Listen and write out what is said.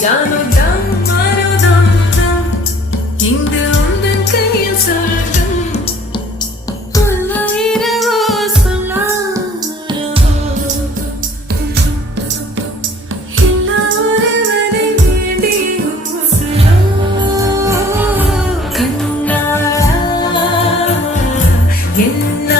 Dano dam maro dam dam Indu undan கையில் சொல்லும் ஆயிரவோ சொல்லாரவோ இல்லாதவனை வேண்டி உசுரோ கண்ணா என்ன